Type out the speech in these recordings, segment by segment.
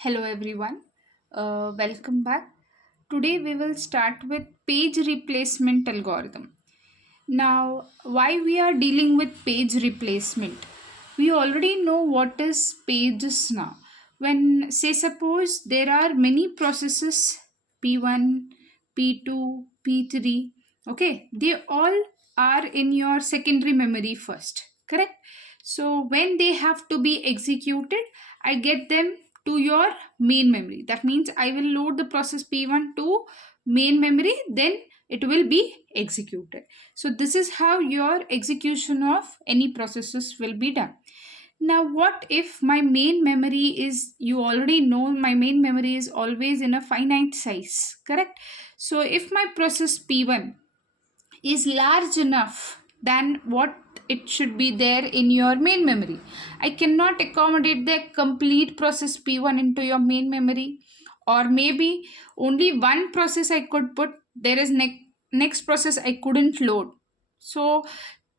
Hello everyone, welcome back. Today we will start with page replacement algorithm. Now, why we are dealing with page replacement? We already know what is pages now. When say suppose there are many processes P1, P2, P3, okay, they all are in your secondary memory first, correct? So when they have to be executed, I get them to your main memory. That means I will load the process P1 to main memory, then it will be executed. So this is how your execution of any processes will be done. Now what if my main memory is, you already know my main memory is always in a finite size, correct? So if my process P1 is large enough than what it should be there in your main memory, I cannot accommodate the complete process P1 into your main memory, or maybe only one process I could put, there is next process I couldn't load. So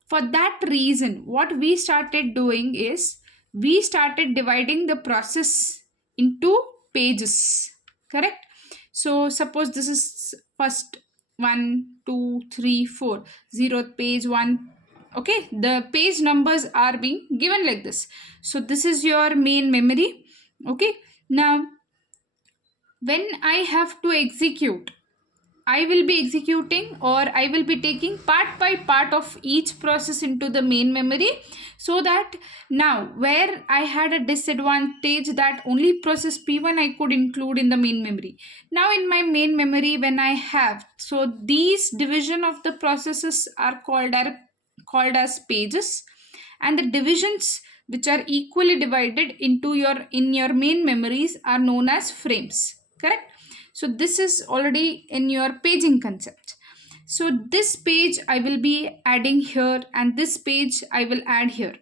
for that reason, what we started doing is we started dividing the process into pages, correct? So suppose this is first 1, 2, 3, 4, 0th page 1. Okay, the page numbers are being given like this. So this is your main memory. Okay, now when I have to execute, I will be executing, or I will be taking part by part of each process into the main memory, so that now where I had a disadvantage that only process P1 I could include in the main memory. Now in my main memory when I have, so these division of the processes are called as pages, and the divisions which are equally divided into your main memories are known as frames, correct? So this is already in your paging concept. So this page I will be adding here, and this page I will add here.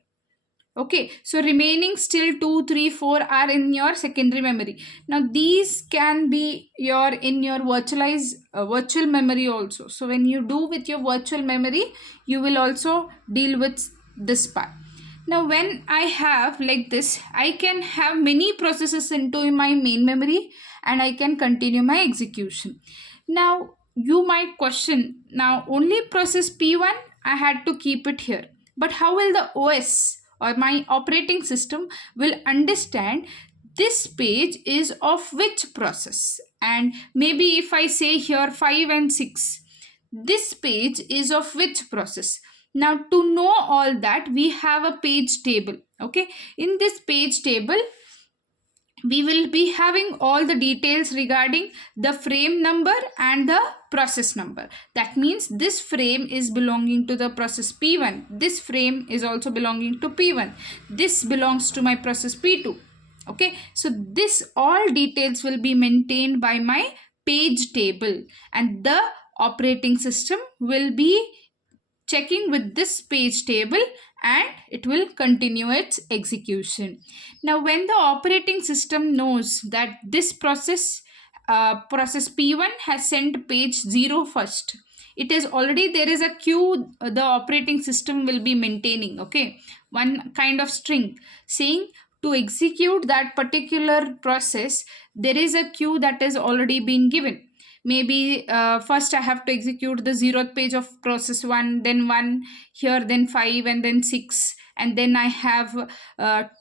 Okay, so remaining still 2, 3, 4 are in your secondary memory. Now these can be your in your virtual memory also. So when you do with your virtual memory, you will also deal with this part. Now when I have like this, I can have many processes into my main memory, and I can continue my execution. Now you might question, now only process P1 I had to keep it here, but how will the OS or my operating system will understand this page is of which process? And maybe if I say here 5 and 6, this page is of which process? Now to know all that, we have a page table. Okay, in this page table we will be having all the details regarding the frame number and the process number. That means this frame is belonging to the process P1, this frame is also belonging to P1, this belongs to my process P2. Okay, so this all details will be maintained by my page table, and the operating system will be checking with this page table, and it will continue its execution. Now when the operating system knows that this process P1 has sent page 0 first, it is already, there is a queue the operating system will be maintaining, okay, one kind of string saying to execute that particular process, there is a queue that is already been given. Maybe first I have to execute the 0th page of process 1, then 1 here, then 5, and then 6, and then I have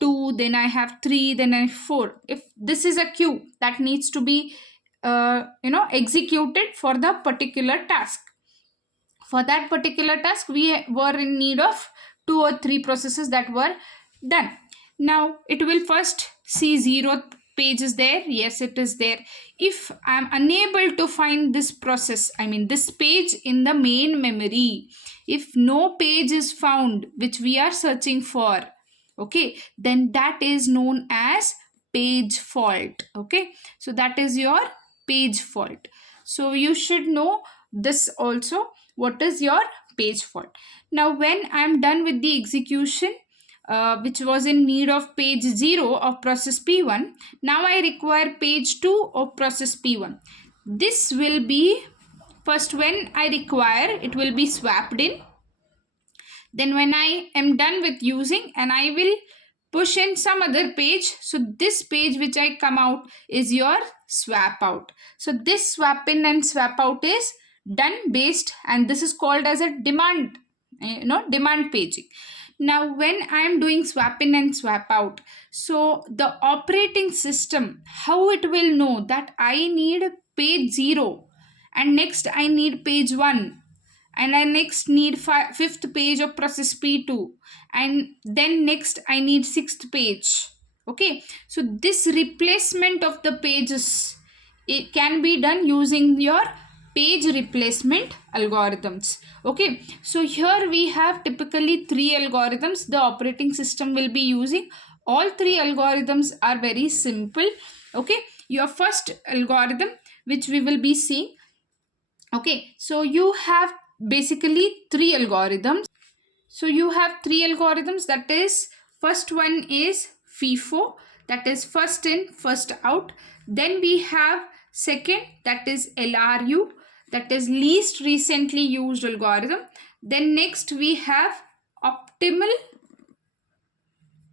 2, then I have 3, then I have 4. If this is a queue that needs to be executed for the particular task, for that particular task we were in need of 2 or 3 processes that were done. Now it will first see 0th page is there, yes it is there. If I'm unable to find this process, I mean this page in the main memory, if no page is found which we are searching for, okay, then that is known as page fault. Okay, so that is your page fault. So you should know this also, what is your page fault. Now when I'm done with the execution, which was in need of page 0 of process P1, now I require page 2 of process P1. This will be first, when I require, it will be swapped in. Then when I am done with using, and I will push in some other page. So this page which I come out is your swap out. So this swap in and swap out is done based, and this is called as a demand, demand paging. Now when I am doing swap in and swap out, so the operating system, how it will know that I need page 0 and next I need page 1 and I next need fifth page of process P2 and then next I need sixth page. Okay, so this replacement of the pages, it can be done using your page replacement algorithms. Okay, so here we have typically 3 algorithms the operating system will be using. All 3 algorithms are very simple. Okay, your first algorithm which we will be seeing. Okay, so you have basically 3 algorithms. So you have 3 algorithms, that is, first one is FIFO, that is first in first out. Then we have second, that is LRU, that is least recently used algorithm. Then next we have optimal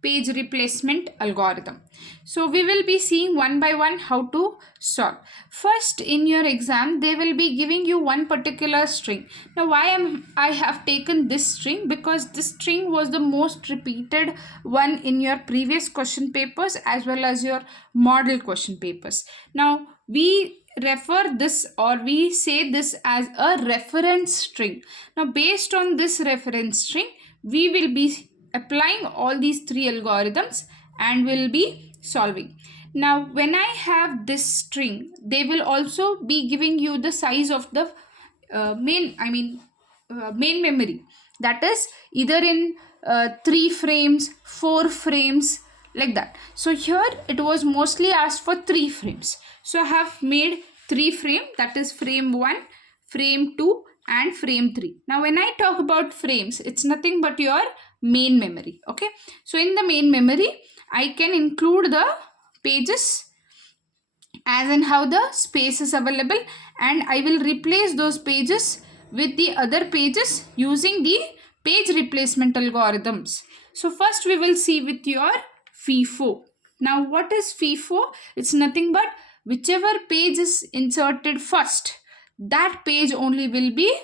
page replacement algorithm. So we will be seeing one by one how to solve. First, in your exam they will be giving you one particular string. Now why I have taken this string? Because this string was the most repeated one in your previous question papers as well as your model question papers. Now we refer this, or we say this as a reference string. Now based on this reference string we will be applying all these 3 algorithms and will be solving. Now when I have this string, they will also be giving you the size of the main memory, that is either in 3 frames, 4 frames, like that. So here it was mostly asked for 3 frames, so I have made 3 frame, that is frame 1, frame 2 and frame 3. Now when I talk about frames, it's nothing but your main memory. Okay, so in the main memory I can include the pages as in how the space is available, and I will replace those pages with the other pages using the page replacement algorithms. So first we will see with your FIFO. Now what is FIFO? It's nothing but whichever page is inserted first, that page only will be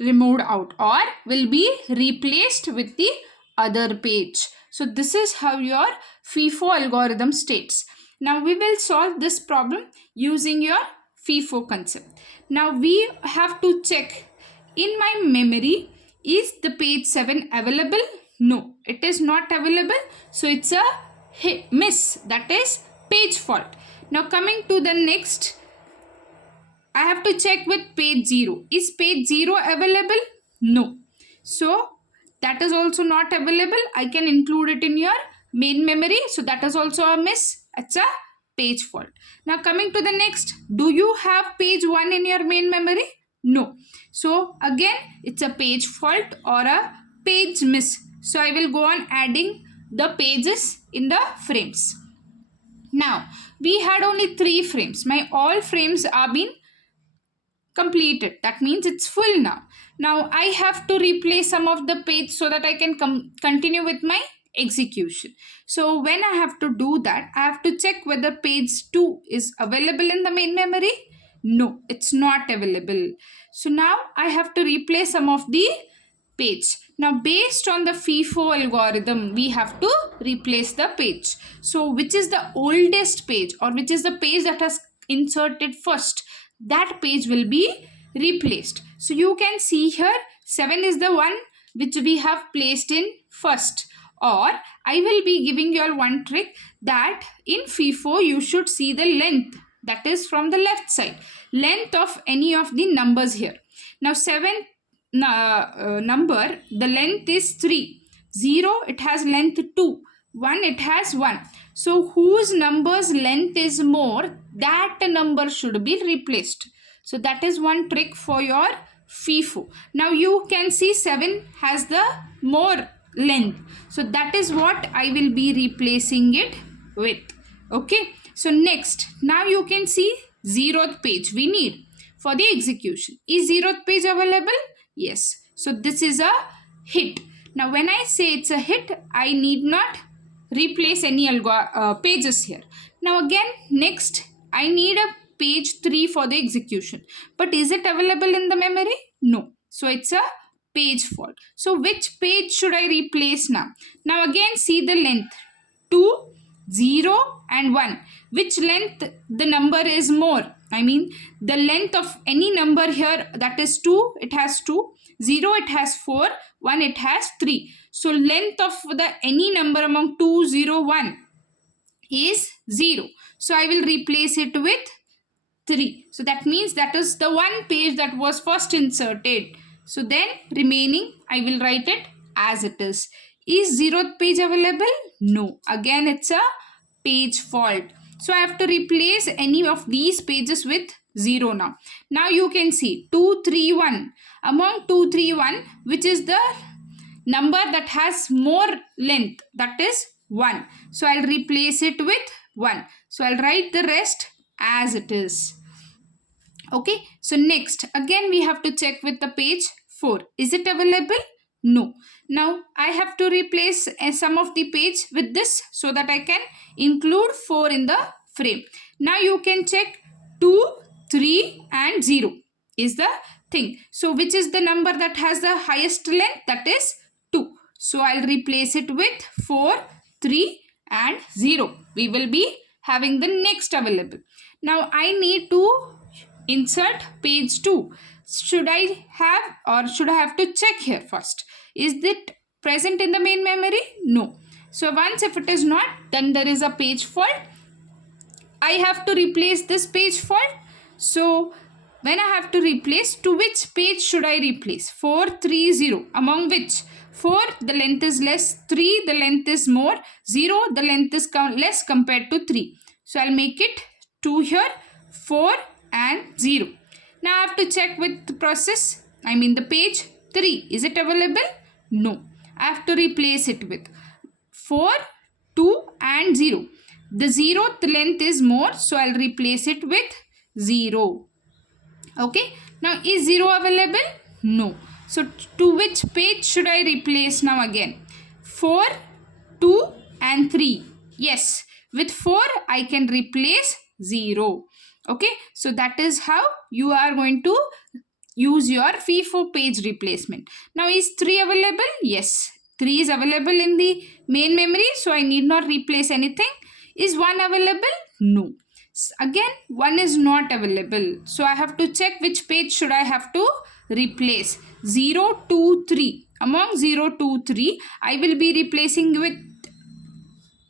removed out or will be replaced with the other page. So this is how your FIFO algorithm states. Now we will solve this problem using your FIFO concept. Now we have to check, in my memory is the page 7 available? No, it is not available, so it's a miss, that is page fault. Now coming to the next, I have to check with page 0. Is page 0 available? No. So that is also not available. I can include it in your main memory. So that is also a miss. It's a page fault. Now coming to the next. Do you have page 1 in your main memory? No. So again it's a page fault or a page miss. So I will go on adding the pages in the frames. Now we had only 3 frames. My all frames are being completed, that means it's full now. Now I have to replace some of the page so that I can continue with my execution. So when I have to do that, I have to check whether page 2 is available in the main memory. No, it's not available. So now I have to replace some of the page. Now based on the FIFO algorithm, we have to replace the page. So which is the oldest page, or which is the page that has inserted first, that page will be replaced. So you can see here 7 is the one which we have placed in first. Or I will be giving you all one trick, that in FIFO you should see the length, that is from the left side, length of any of the numbers here. Now 7 number, the length is 3, 0 it has length 2, 1 it has 1. So whose number's length is more, that number should be replaced. So that is one trick for your FIFO. Now you can see 7 has the more length. So that is what I will be replacing it with. Okay. So next, now you can see 0th page we need for the execution. Is 0th page available? Yes. So this is a hit. Now when I say it's a hit, I need not replace any pages here. Now again, next I need a page 3 for the execution. But is it available in the memory? No. So it's a page fault. So which page should I replace now? Now again, see the length. 2, 0 and 1. Which length the number is more? I mean, the length of any number here, that is 2, it has 2. 0, it has 4. 1, it has 3. So length of the any number among 2, 0, 1 is 0. So I will replace it with 3. So that means that is the one page that was first inserted. So then remaining I will write it as it is. Is 0th page available? No. Again it's a page fault. So I have to replace any of these pages with 0 now. Now you can see 2, 3, 1. Among 2, 3, 1, which is the number that has more length, that is 1. So I'll replace it with 1. So I'll write the rest as it is. Okay, so next again we have to check with the page 4. Is it available? No. Now I have to replace some of the page with this so that I can include 4 in the frame. Now you can check 2, 3 and 0 is the thing. So which is the number that has the highest length? That is 2. So I'll replace it with 4, 3 and 0. We will be having the next available. Now I need to insert page 2. Should I have or should I have to check here first? Is it present in the main memory? No. So once if it is not, then there is a page fault. I have to replace this page fault. So when I have to replace, to which page should I replace? 4, 3, 0. Among which? 4 the length is less, 3 the length is more, 0 the length is less compared to 3. So I'll make it 2 here, 4 and 0. Now I have to check with the process, I mean the page 3. Is it available? No. I have to replace it with 4, 2 and 0. The 0th length is more, so I'll replace it with 0. Okay. Now is 0 available? No. So to which page should I replace now again? 4, 2 and 3. Yes. With 4 I can replace 0. Okay. So that is how you are going to use your FIFO page replacement. Now is 3 available? Yes. 3 is available in the main memory. So I need not replace anything. Is 1 available? No. Again 1 is not available. So I have to check which page should I have to replace. 0, 2, 3. Among 0, 2, 3 I will be replacing with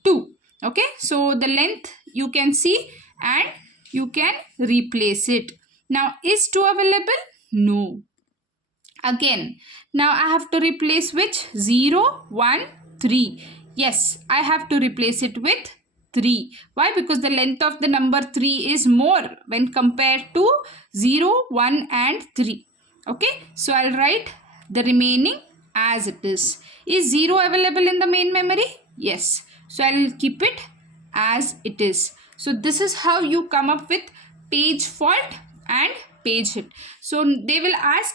2. Okay. So the length you can see and you can replace it. Now is 2 available? No. Again now I have to replace which? 0, 1, 3. Yes, I have to replace it with 3. Why? Because the length of the number 3 is more when compared to 0, 1 and 3. Okay. So I'll write the remaining as it is. Is 0 available in the main memory? Yes. So I'll keep it as it is. So this is how you come up with page fault and page hit. So they will ask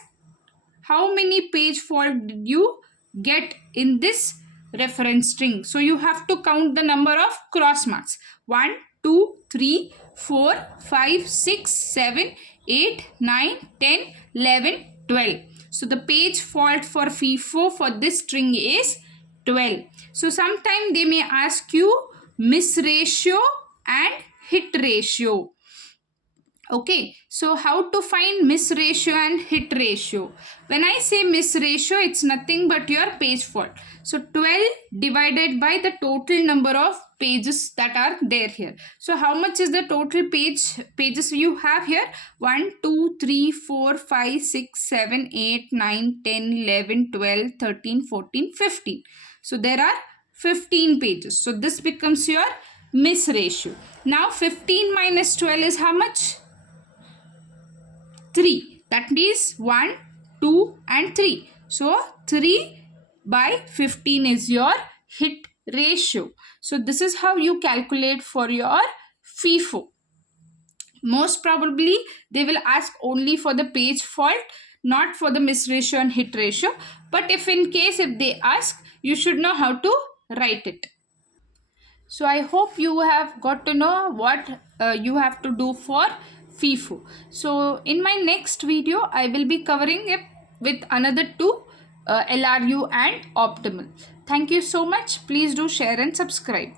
how many page fault did you get in this reference string. So you have to count the number of cross marks. 1, 2, 3, 4, 5, 6, 7, 8, 9, 10, 11, 12. So the page fault for FIFO for this string is 12. So sometime they may ask you miss ratio and hit ratio. Okay, so how to find miss ratio and hit ratio? When I say miss ratio, it's nothing but your page fault. So 12 divided by the total number of pages that are there here. So how much is the total pages you have here? 1, 2, 3, 4, 5, 6, 7, 8, 9, 10, 11, 12, 13, 14, 15. So there are 15 pages. So this becomes your miss ratio. Now 15 minus 12 is how much? 3. That is 1, 2 and 3. So 3 by 15 is your hit ratio. So this is how you calculate for your FIFO. Most probably they will ask only for the page fault, not for the miss ratio and hit ratio. But if in case if they ask, you should know how to write it. So I hope you have got to know what you have to do for FIFO. So in my next video, I will be covering it with another two, LRU and optimal. Thank you so much. Please do share and subscribe.